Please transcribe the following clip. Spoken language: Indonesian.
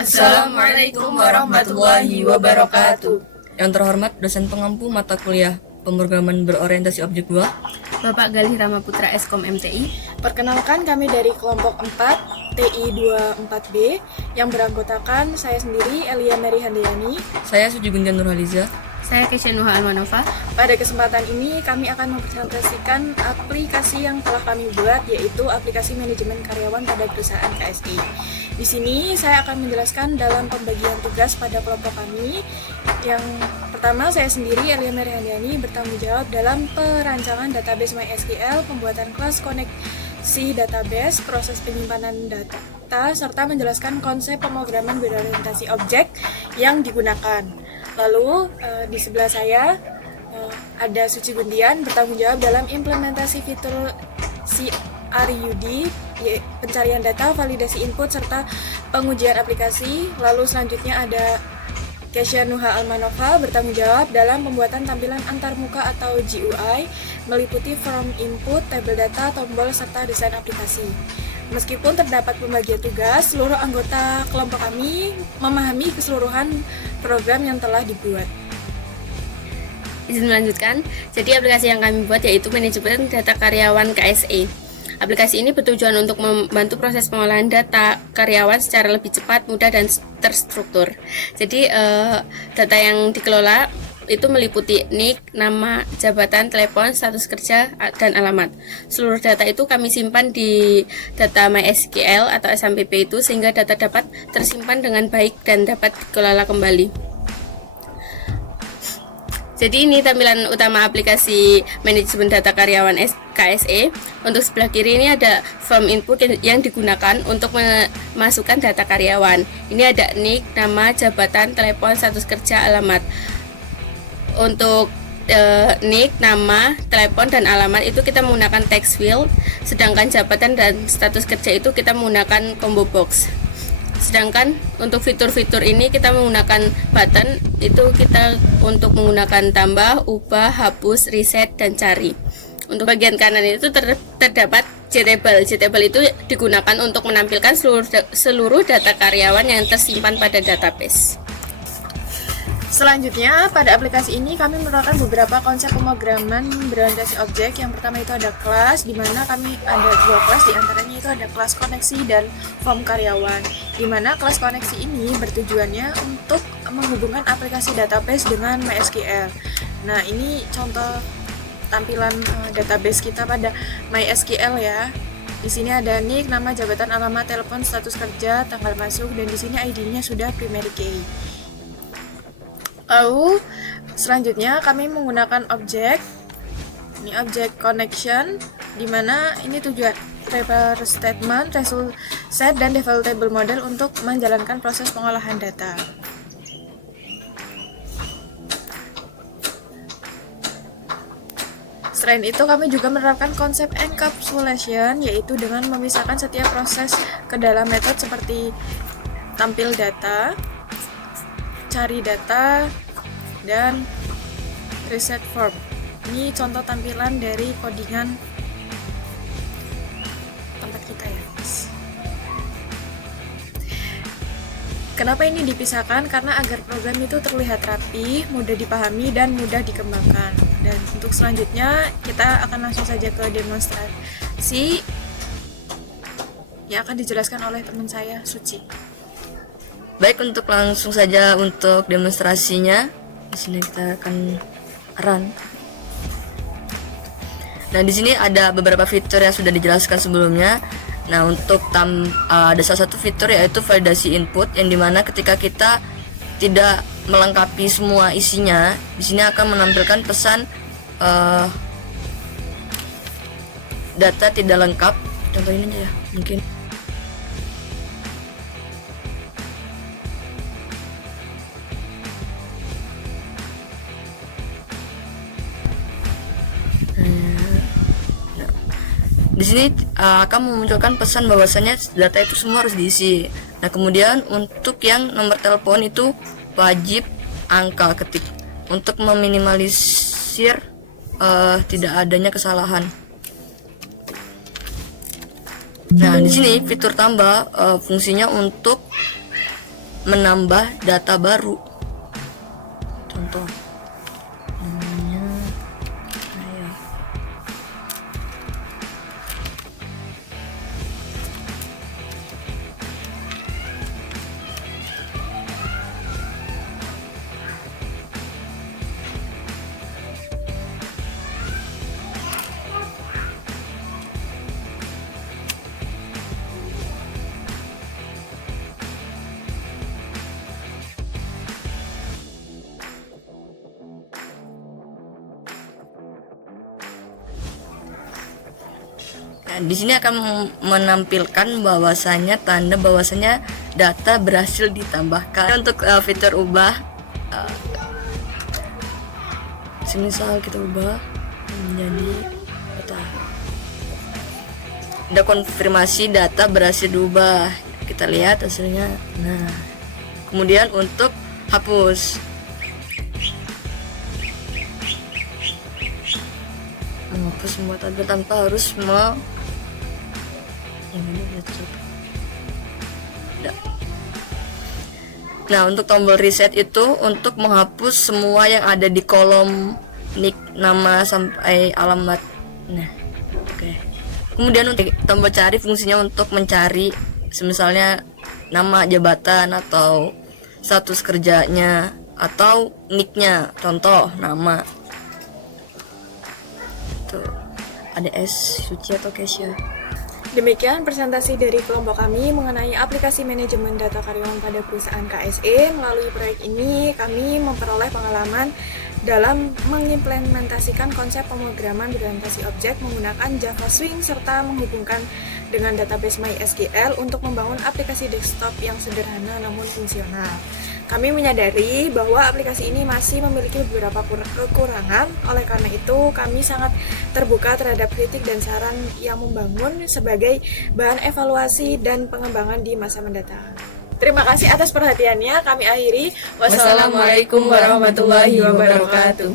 Assalamualaikum warahmatullahi wabarakatuh. Yang terhormat dosen pengampu mata kuliah pemrograman berorientasi objek 2, Bapak Galih Rama Putra Eskom MTI. Perkenalkan, kami dari kelompok 4 TI 24B yang beranggotakan saya sendiri Elia Mary Handayani. saya Suji Gunjan Nurhaliza. Saya Kesha Nuha Almanova. Pada kesempatan ini kami akan mempresentasikan aplikasi yang telah kami buat, yaitu aplikasi manajemen karyawan pada perusahaan KSI. Di sini saya akan menjelaskan dalam pembagian tugas pada kelompok kami. Yang pertama, saya sendiri Elia Mary Handayani bertanggung jawab dalam perancangan database MySQL, pembuatan kelas koneksi database, proses penyimpanan data, serta menjelaskan konsep pemrograman berorientasi objek yang digunakan. Lalu di sebelah saya ada Suci Gundian bertanggung jawab dalam implementasi fitur CRUD, pencarian data, validasi input, serta pengujian aplikasi. Lalu selanjutnya ada Kesha Nuha Almanova bertanggung jawab dalam pembuatan tampilan antarmuka atau GUI, meliputi form input, tabel data, tombol, serta desain aplikasi. Meskipun terdapat pembagian tugas, seluruh anggota kelompok kami memahami keseluruhan program yang telah dibuat. Izin melanjutkan. Jadi aplikasi yang kami buat yaitu manajemen data karyawan KSE. Aplikasi ini bertujuan untuk membantu proses pengolahan data karyawan secara lebih cepat, mudah, dan terstruktur. Jadi data yang dikelola itu meliputi NIK, nama, jabatan, telepon, status kerja, dan alamat. Seluruh data itu kami simpan di data MySQL atau SMPP itu, sehingga data dapat tersimpan dengan baik dan dapat dikelola kembali. Jadi ini tampilan utama aplikasi manajemen data karyawan KSE. Untuk sebelah kiri ini ada form input yang digunakan untuk memasukkan data karyawan. Ini ada NIK, nama, jabatan, telepon, status kerja, alamat. Untuk NIK, nama, telepon, dan alamat itu kita menggunakan text field, sedangkan jabatan dan status kerja itu kita menggunakan combo box. Sedangkan untuk fitur-fitur ini kita menggunakan button, itu kita untuk menggunakan tambah, ubah, hapus, reset, dan cari. Untuk bagian kanan itu terdapat JTable. JTable itu digunakan untuk menampilkan seluruh data karyawan yang tersimpan pada database. Selanjutnya, pada aplikasi ini kami menerapkan beberapa konsep pemrograman berorientasi objek. Yang pertama itu ada kelas, di mana kami ada dua kelas, di antaranya itu ada kelas koneksi dan form karyawan. Di mana kelas koneksi ini bertujuannya untuk menghubungkan aplikasi database dengan MySQL. Nah, ini contoh tampilan database kita pada MySQL ya. Di sini ada NIK, nama, jabatan, alamat, telepon, status kerja, tanggal masuk, dan di sini ID-nya sudah primary key. Lalu selanjutnya kami menggunakan objek. Ini objek connection, di mana ini tujuan prepare statement, result set, dan developable model untuk menjalankan proses pengolahan data. Selain itu, kami juga menerapkan konsep encapsulation, yaitu dengan memisahkan setiap proses ke dalam metode seperti tampil data, cari data, dan reset form. Ini contoh tampilan dari codingan tempat kita ya. Kenapa ini dipisahkan? Karena agar program itu terlihat rapi, mudah dipahami, dan mudah dikembangkan. Dan untuk selanjutnya kita akan langsung saja ke demonstrasi yang akan dijelaskan oleh teman saya, Suci. Baik, untuk langsung saja untuk demonstrasinya, di sini kita akan run. Nah, di sini ada beberapa fitur yang sudah dijelaskan sebelumnya. Nah, untuk ada salah satu fitur yaitu validasi input, yang dimana ketika kita tidak melengkapi semua isinya, di sini akan menampilkan pesan data tidak lengkap. Contoh ini aja ya, mungkin. Di sini akan memunculkan pesan bahwasanya data itu semua harus diisi. Nah, kemudian untuk yang nomor telepon itu wajib angka ketik untuk meminimalisir tidak adanya kesalahan. Nah, di sini fitur tambah fungsinya untuk menambah data baru. Contoh namanya saya. Nah, di sini akan menampilkan bahwasanya tanda bahwasanya data berhasil ditambahkan. Untuk fitur ubah, semisal kita ubah menjadi data, ada konfirmasi data berhasil diubah. Kita lihat hasilnya. Nah, kemudian untuk hapus, menghapus semua tabel tanpa harus ini udah tutup. Nah, untuk tombol reset itu untuk menghapus semua yang ada di kolom nick, nama sampai alamat. Nah, oke. Kemudian untuk tombol cari, fungsinya untuk mencari misalnya nama jabatan atau status kerjanya atau nicknya, contoh nama. Tuh, ada S, Suci atau Kesha. Demikian presentasi dari kelompok kami mengenai aplikasi manajemen data karyawan pada perusahaan KSE. Melalui proyek ini, kami memperoleh pengalaman dalam mengimplementasikan konsep pemrograman berorientasi objek menggunakan Java Swing serta menghubungkan dengan database MySQL untuk membangun aplikasi desktop yang sederhana namun fungsional. Kami menyadari bahwa aplikasi ini masih memiliki beberapa kekurangan, oleh karena itu kami sangat terbuka terhadap kritik dan saran yang membangun sebagai bahan evaluasi dan pengembangan di masa mendatang. Terima kasih atas perhatiannya, kami akhiri. Wassalamualaikum warahmatullahi wabarakatuh.